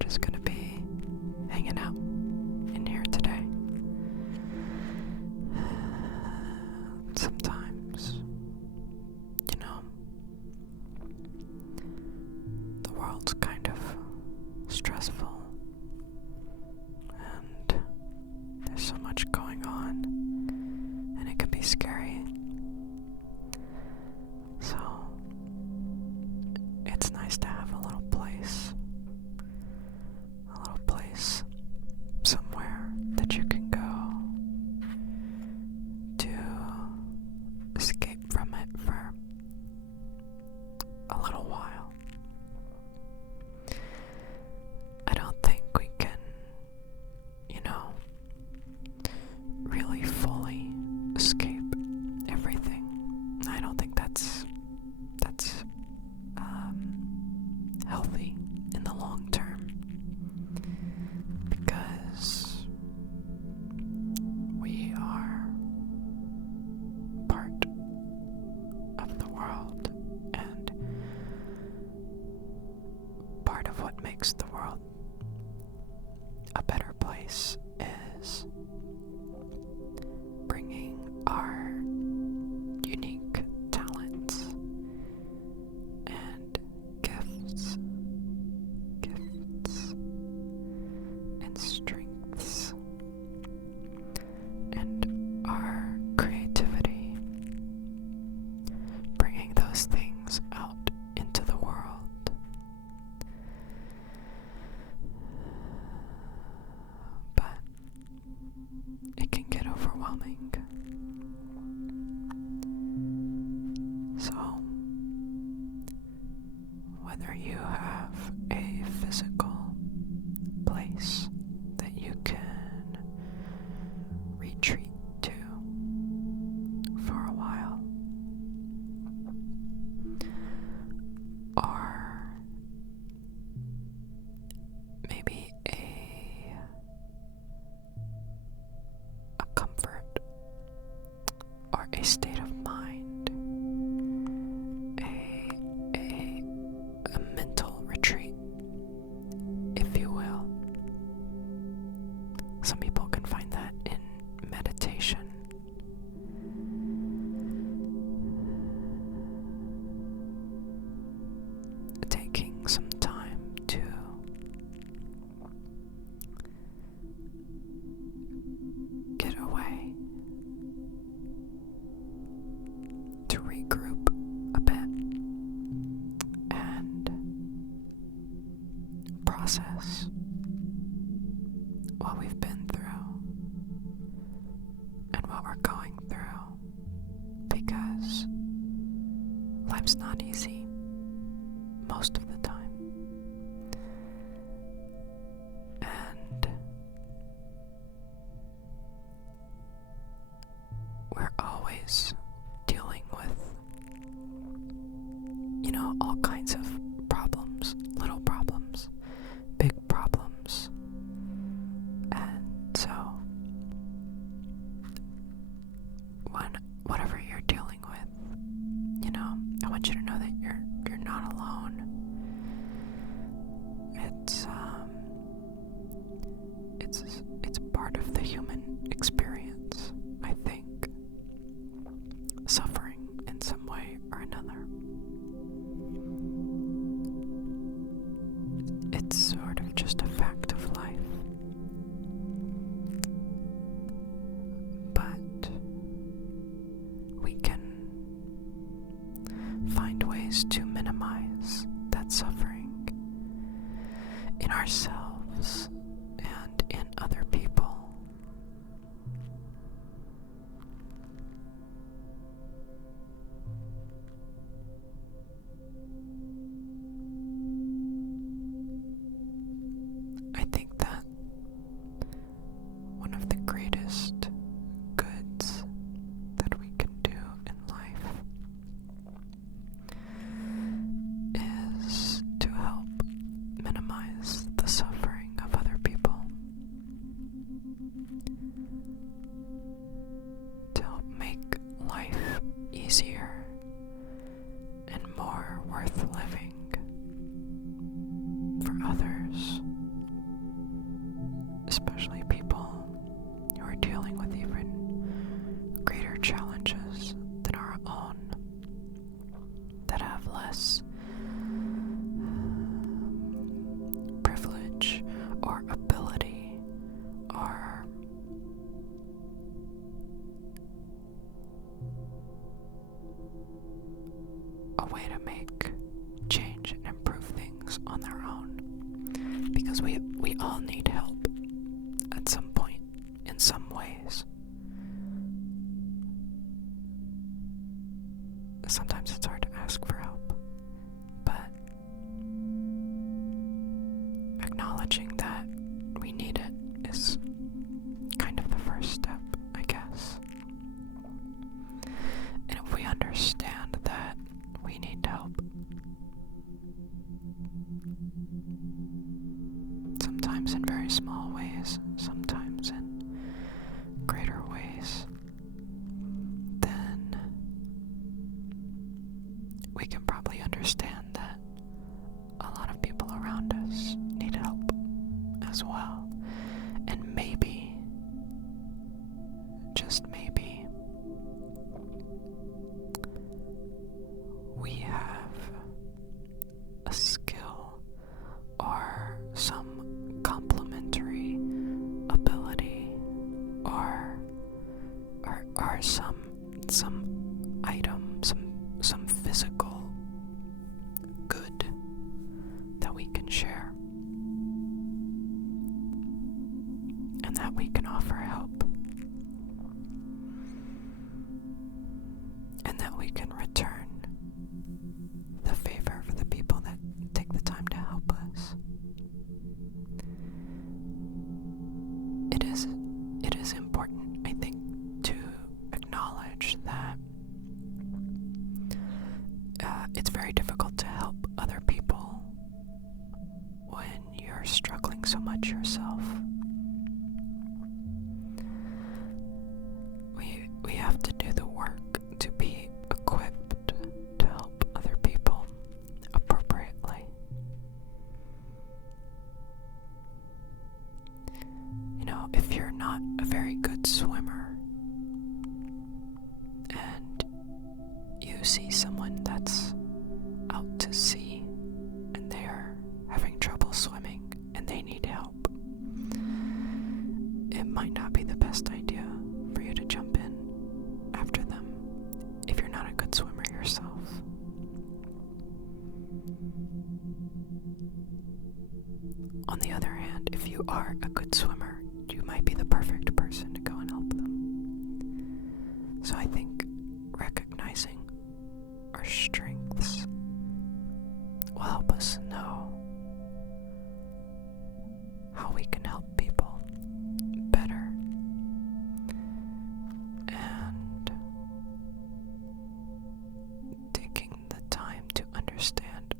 just gonna be hanging out in here today. Sometimes, the world's kind of stressful, and there's so much going on, and it can be scary. So, it's nice to have a little place somewhere that you can go to escape from it for a little while. I don't think we can, really fully escape everything. I don't think that's healthy in the long term, because we are part of the world, and part of what makes the world a better place is bringing our unique talents and gifts and strengths and our creativity, bringing those things out into the world. But it can get overwhelming. So, whether you have a physical place that you can retreat to for a while, or maybe a comfort or a state of mind, a mental retreat, if you will. Some people can find that in meditation. Taking some time to get away, to regroup a bit, and process what we've been through and what we're going through, because life's not easy most of the time. And we're always dealing with, all kinds of problems, little problems, big problems. And so, whatever you're dealing with, I want you to know that you're not alone. It's part of the human experience, I think. Suffering in some way or another. It's sort of just a fact of life. But we can find ways to minimize that suffering in ourselves and in other people. I think that one of the greatest goods that we can do in life is to help minimize the suffering of other people, to help make life easier and more worth living for others. especially people who are dealing with even greater challenges than our own, that have less privilege or ability or a way to make change and improve things on their own. Because we all need help at some point, in some ways. Sometimes it's hard to ask for help, but acknowledging that we need it is kind of the first step, I guess. And if we understand that we need help, sometimes in very small ways, sometimes in greater ways, then we can probably understand that a lot of people around us need help as well. And maybe, just maybe, we have a skill or some complementary ability or some item, some physical good that we can share, and that we can offer help, and that we can return the favor for the people that take the time to help us. It is important, I think, to acknowledge that it's very difficult to help other people when you're struggling so much yourself. We have to do the work to be equipped to help other people appropriately. You know, if you're not a very good swimmer and you see someone that's out to sea and they're having trouble swimming and they need help, it might not be the best idea for you to jump in after them if you're not a good swimmer yourself. On the other hand, if you are a good swimmer, you might be the perfect person to go and help them. So I think recognizing our strengths will help us know how we can help people better, and taking the time to understand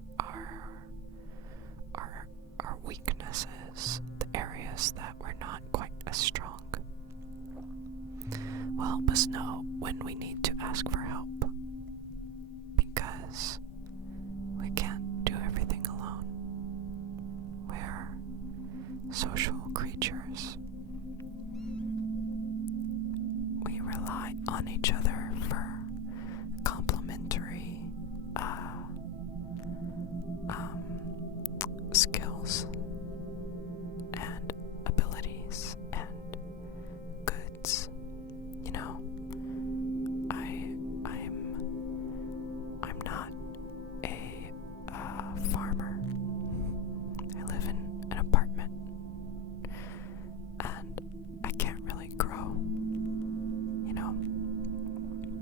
our weaknesses, the areas that we're not quite as strong, will help us know when we need to ask for help, because we can't do everything alone. We're social creatures. We rely on each other for complementary skills and abilities and goods. You know, I'm not a farmer. I live in an apartment, and I can't really grow, you know,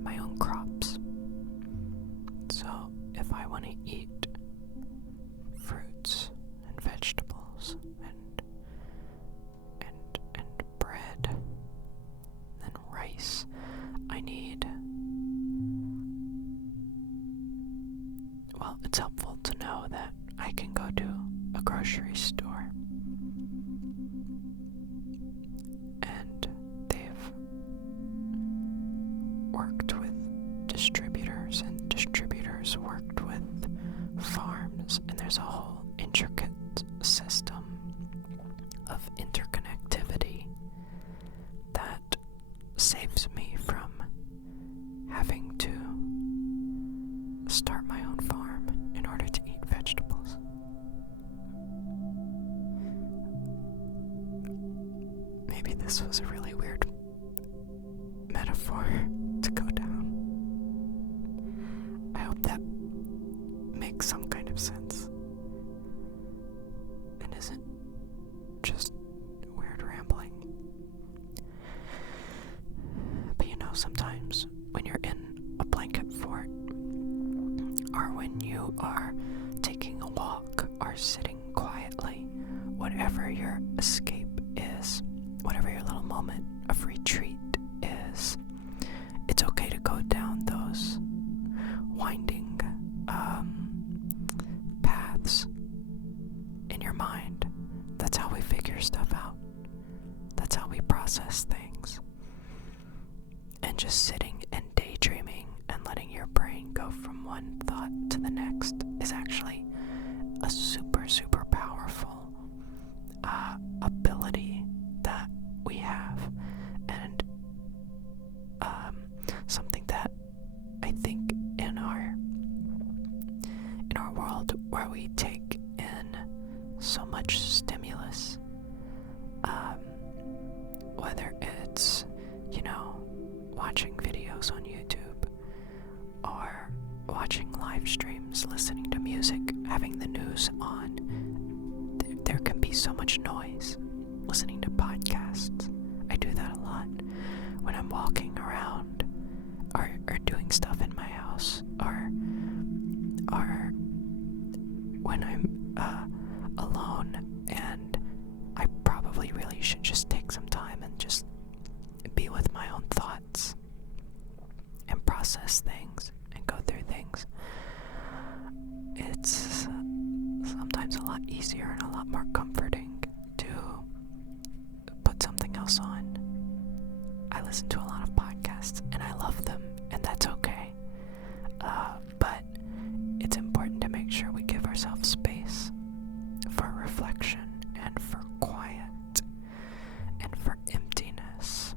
my own crops. So if I want to eat fruits and vegetables and bread and rice, I need, well, it's helpful to know that I can go to a grocery store and they've worked with distributors, and distributors worked with farms, and there's a whole intricate system of interconnectivity Maybe this was a really weird metaphor to go down. I hope that makes some kind of sense and isn't just weird rambling. But sometimes when you're in a blanket fort, or when you are taking a walk or sitting quietly, whatever your escape is, whatever your little moment of retreat is, it's okay to go down those winding paths in your mind. That's how we figure stuff out. That's how we process things. And just sitting and daydreaming and letting your brain go from one thought to the next is actually a super, super powerful ability that we have, and something that I think in our world where we take in so much stimulus, whether it's watching videos on YouTube or watching live streams, listening to music, having the news on, there can be so much noise. Listening to podcasts, I do that a lot when I'm walking around or doing stuff in my house, or when I'm alone, and I probably really should just take some time and just be with my own thoughts and process things and go through things. It's sometimes a lot easier and a lot more comforting to put something else on. I listen to a lot of podcasts and I love them, and that's okay. But it's important to make sure we give ourselves space for reflection and for quiet and for emptiness.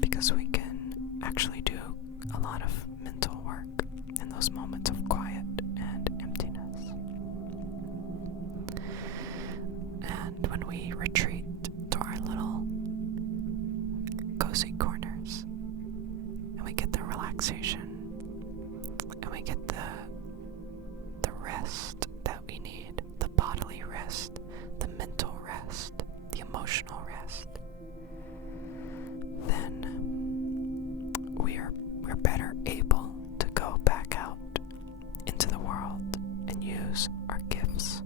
Because we can actually do a lot of mental work in those moments of quiet and emptiness. And when we retreat to our little cozy corners, and we get the relaxation, and we get the rest that we need, the bodily rest, the mental rest, the emotional rest, then we're better able to go back out into the world and use our gifts.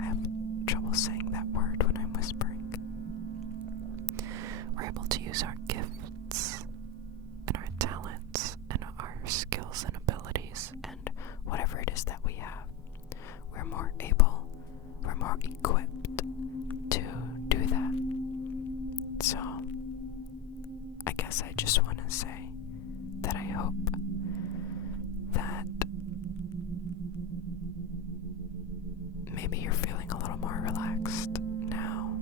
I have trouble saying that word when I'm whispering. We're able to use our gifts and our talents and our skills and abilities and whatever it is that we have. We're more equipped to do that. So, I guess I just want to say that I hope that maybe you're feeling a little more relaxed now.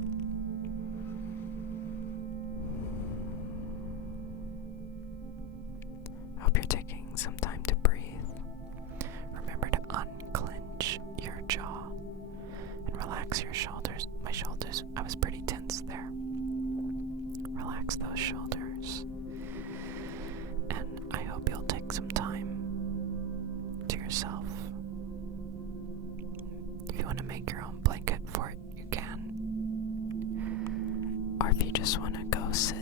I hope you're taking some time to breathe. Remember to unclench your jaw and relax your shoulders. My shoulders, I was pretty tense there. Relax those shoulders. And I hope you'll take some time to yourself. If you want to make your own blanket fort, you can. Or if you just want to go sit